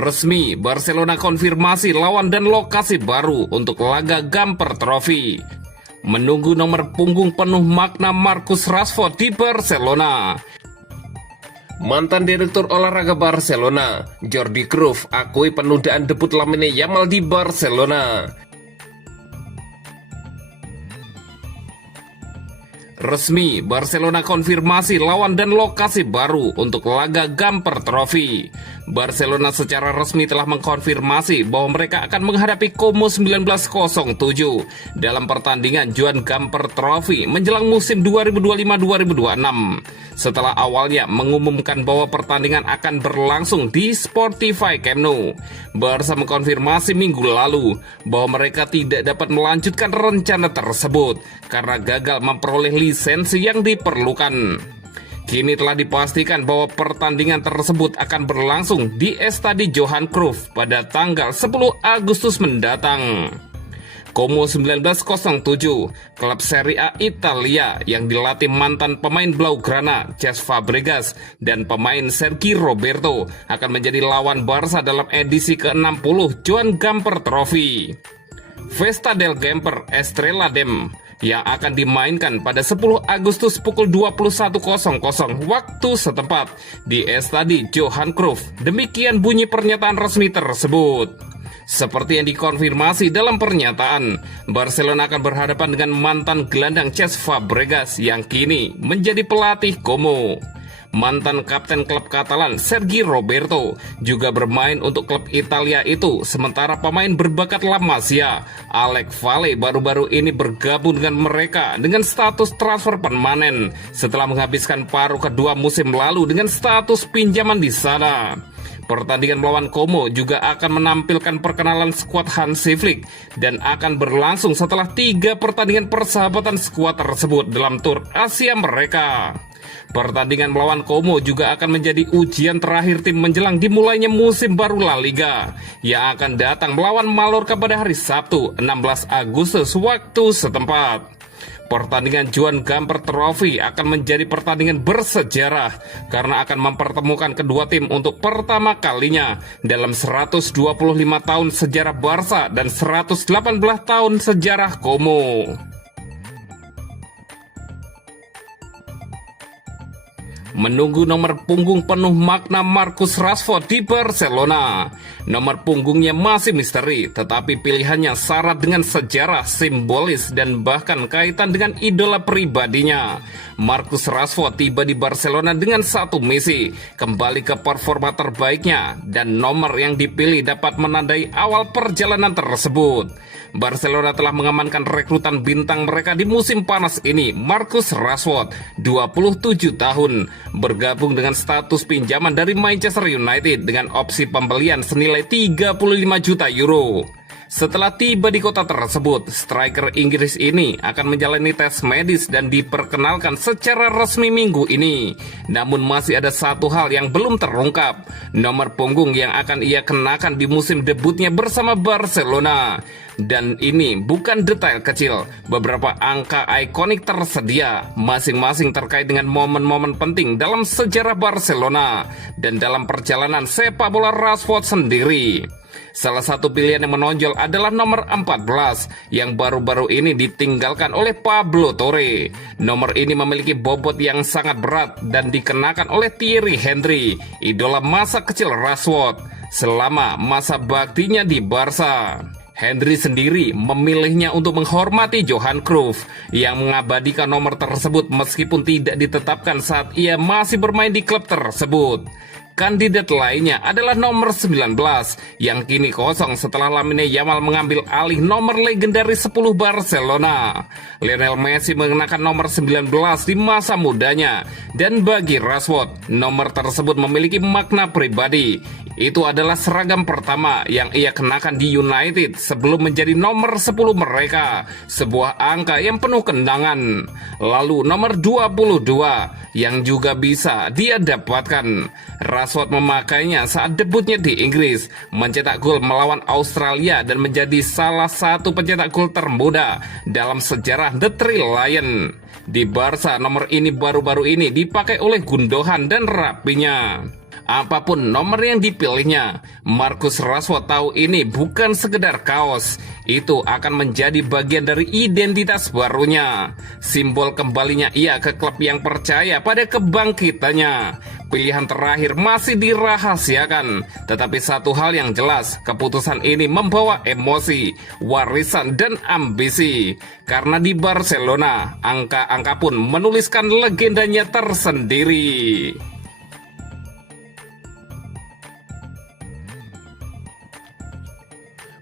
Resmi, Barcelona konfirmasi lawan dan lokasi baru untuk laga Gamper Trophy. Menunggu nomor punggung penuh makna Marcus Rashford di Barcelona. Mantan Direktur Olahraga Barcelona, Jordi Cruyff, akui penundaan debut Lamine Yamal di Barcelona. Resmi, Barcelona konfirmasi lawan dan lokasi baru untuk laga Gamper Trophy. Barcelona secara resmi telah mengkonfirmasi bahwa mereka akan menghadapi Como 1907 dalam pertandingan Joan Gamper Trophy menjelang musim 2025-2026. Setelah awalnya mengumumkan bahwa pertandingan akan berlangsung di Spotify Camp Nou, Barca mengkonfirmasi minggu lalu bahwa mereka tidak dapat melanjutkan rencana tersebut karena gagal memperoleh lisensi yang diperlukan. Kini telah dipastikan bahwa pertandingan tersebut akan berlangsung di Estadi Johan Cruyff pada tanggal 10 Agustus mendatang. Como 1907, klub Serie A Italia yang dilatih mantan pemain Blaugrana Cesc Fabregas dan pemain Sergi Roberto akan menjadi lawan Barca dalam edisi ke-60 Joan Gamper Trophy. Festa del Gamper Estrella Damm yang akan dimainkan pada 10 Agustus pukul 21.00 waktu setempat di Estadi Johan Cruyff. Demikian bunyi pernyataan resmi tersebut. Seperti yang dikonfirmasi dalam pernyataan, Barcelona akan berhadapan dengan mantan gelandang Cesc Fabregas yang kini menjadi pelatih Como. Mantan kapten klub Katalan Sergi Roberto juga bermain untuk klub Italia itu, sementara pemain berbakat La Masia Alex Valle baru-baru ini bergabung dengan mereka dengan status transfer permanen setelah menghabiskan paruh kedua musim lalu dengan status pinjaman di sana. Pertandingan melawan Como juga akan menampilkan perkenalan skuad Hansi Flick dan akan berlangsung setelah 3 pertandingan persahabatan skuad tersebut dalam tur Asia mereka. Pertandingan melawan Como juga akan menjadi ujian terakhir tim menjelang dimulainya musim baru La Liga yang akan datang melawan Mallorca pada hari Sabtu 16 Agustus waktu setempat. Pertandingan Joan Gamper Trophy akan menjadi pertandingan bersejarah karena akan mempertemukan kedua tim untuk pertama kalinya dalam 125 tahun sejarah Barca dan 118 tahun sejarah Como. Menunggu nomor punggung penuh makna Marcus Rashford di Barcelona. Nomor punggungnya masih misteri, tetapi pilihannya syarat dengan sejarah, simbolis, dan bahkan kaitan dengan idola pribadinya. Marcus Rashford tiba di Barcelona dengan satu misi, kembali ke performa terbaiknya, dan nomor yang dipilih dapat menandai awal perjalanan tersebut. Barcelona telah mengamankan rekrutan bintang mereka di musim panas ini. Marcus Rashford, 27 tahun, bergabung dengan status pinjaman dari Manchester United dengan opsi pembelian senilai 35 juta euro. Setelah tiba di kota tersebut, striker Inggris ini akan menjalani tes medis dan diperkenalkan secara resmi minggu ini. Namun masih ada satu hal yang belum terungkap, nomor punggung yang akan ia kenakan di musim debutnya bersama Barcelona. Dan ini bukan detail kecil, beberapa angka ikonik tersedia, masing-masing terkait dengan momen-momen penting dalam sejarah Barcelona dan dalam perjalanan sepak bola Rashford sendiri. Salah satu pilihan yang menonjol adalah nomor 14 yang baru-baru ini ditinggalkan oleh Pablo Torre. Nomor ini memiliki bobot yang sangat berat dan dikenakan oleh Thierry Henry, idola masa kecil Rashford, selama masa baktinya di Barca. Henry sendiri memilihnya untuk menghormati Johan Cruyff yang mengabadikan nomor tersebut meskipun tidak ditetapkan saat ia masih bermain di klub tersebut. Kandidat lainnya adalah nomor 19 yang kini kosong setelah Lamine Yamal mengambil alih nomor legendaris 10 Barcelona. Lionel Messi mengenakan nomor 19 di masa mudanya, dan bagi Rashford, nomor tersebut memiliki makna pribadi. Itu adalah seragam pertama yang ia kenakan di United sebelum menjadi nomor 10 mereka, sebuah angka yang penuh kenangan. Lalu nomor 22 yang juga bisa dia dapatkan. Rashford memakainya saat debutnya di Inggris, mencetak gol melawan Australia dan menjadi salah satu pencetak gol termuda dalam sejarah The Three Lion. Di Barca, nomor ini baru-baru ini dipakai oleh Gundogan dan rapinya. apapun nomor yang dipilihnya. Marcus Rashford tahu ini bukan sekedar kaos, itu akan menjadi bagian dari identitas barunya. Simbol kembalinya ia ke klub yang percaya pada kebangkitannya. Pilihan terakhir masih dirahasiakan, tetapi satu hal yang jelas, keputusan ini membawa emosi, warisan, dan ambisi. Karena di Barcelona, angka-angka pun menuliskan legendanya tersendiri.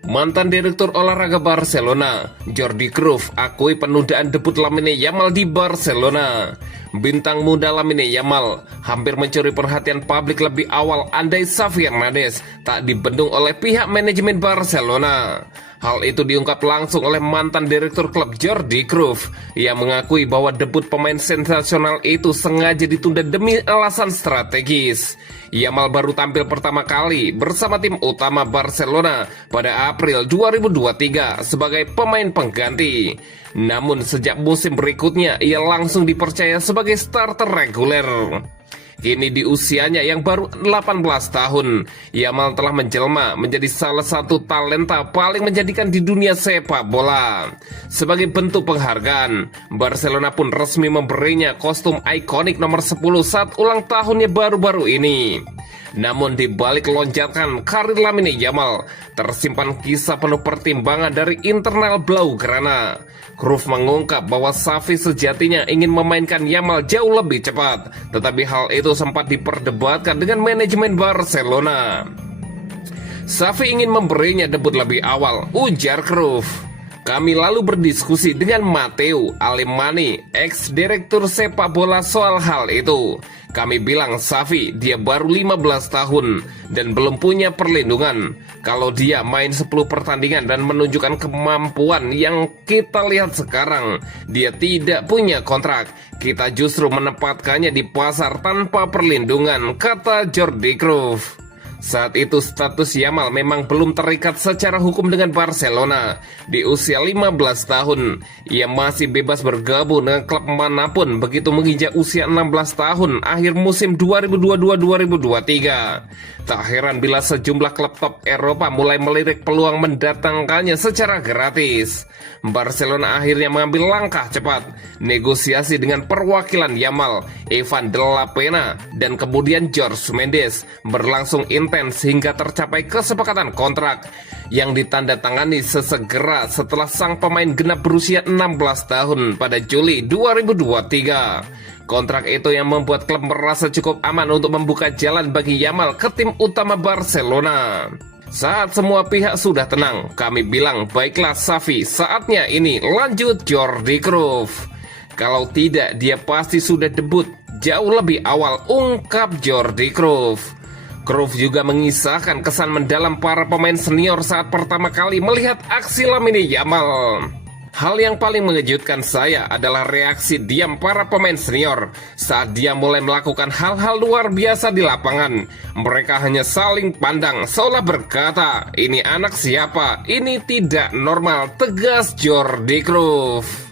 Mantan Direktur Olahraga Barcelona, Jordi Cruyff, akui penundaan debut Lamine Yamal di Barcelona. Bintang muda Lamine Yamal hampir mencuri perhatian publik lebih awal andai Xavi Hernandez tak dibendung oleh pihak manajemen Barcelona. Hal itu diungkap langsung oleh mantan direktur klub Jordi Cruyff. Ia mengakui bahwa debut pemain sensasional itu sengaja ditunda demi alasan strategis. Yamal baru tampil pertama kali bersama tim utama Barcelona pada April 2023 sebagai pemain pengganti. Namun sejak musim berikutnya ia langsung dipercaya sebagai starter reguler. Kini di usianya yang baru 18 tahun, Yamal telah menjelma menjadi salah satu talenta paling menjadikan di dunia sepak bola. Sebagai bentuk penghargaan, Barcelona pun resmi memberinya kostum ikonik nomor 10 saat ulang tahunnya baru-baru ini. Namun di balik lonjakan karir Lamine Yamal, tersimpan kisah penuh pertimbangan dari internal Blaugrana. Cruyff mengungkap bahwa Xavi sejatinya ingin memainkan Yamal jauh lebih cepat, tetapi hal itu sempat diperdebatkan dengan manajemen Barcelona. Xavi ingin memberinya debut lebih awal, ujar Cruyff. Kami lalu berdiskusi dengan Matteo Alemany, ex-direktur sepak bola soal hal itu. Kami bilang Xavi dia baru 15 tahun dan belum punya perlindungan. Kalau dia main 10 pertandingan dan menunjukkan kemampuan yang kita lihat sekarang, dia tidak punya kontrak. Kita justru menempatkannya di pasar tanpa perlindungan, kata Jordi Cruyff. Saat itu status Yamal memang belum terikat secara hukum dengan Barcelona. Di usia 15 tahun, ia masih bebas bergabung dengan klub manapun begitu menginjak usia 16 tahun akhir musim 2022-2023. Tak heran bila sejumlah klub top Eropa mulai melirik peluang mendatangkannya secara gratis. Barcelona akhirnya mengambil langkah cepat, negosiasi dengan perwakilan Yamal, Evan de la Pena, dan kemudian Jorge Mendes berlangsung intens hingga tercapai kesepakatan kontrak yang ditandatangani sesegera setelah sang pemain genap berusia 16 tahun pada Juli 2023. Kontrak itu yang membuat klub merasa cukup aman untuk membuka jalan bagi Yamal ke tim utama Barcelona. Saat semua pihak sudah tenang, kami bilang, baiklah Xavi, saatnya ini, lanjut Jordi Cruyff. Kalau tidak, dia pasti sudah debut jauh lebih awal, ungkap Jordi Cruyff. Cruyff juga mengisahkan kesan mendalam para pemain senior saat pertama kali melihat aksi Lamine Yamal. Hal yang paling mengejutkan saya adalah reaksi diam para pemain senior saat dia mulai melakukan hal-hal luar biasa di lapangan. Mereka hanya saling pandang seolah berkata, ini anak siapa? Ini tidak normal, tegas Jordi Cruyff.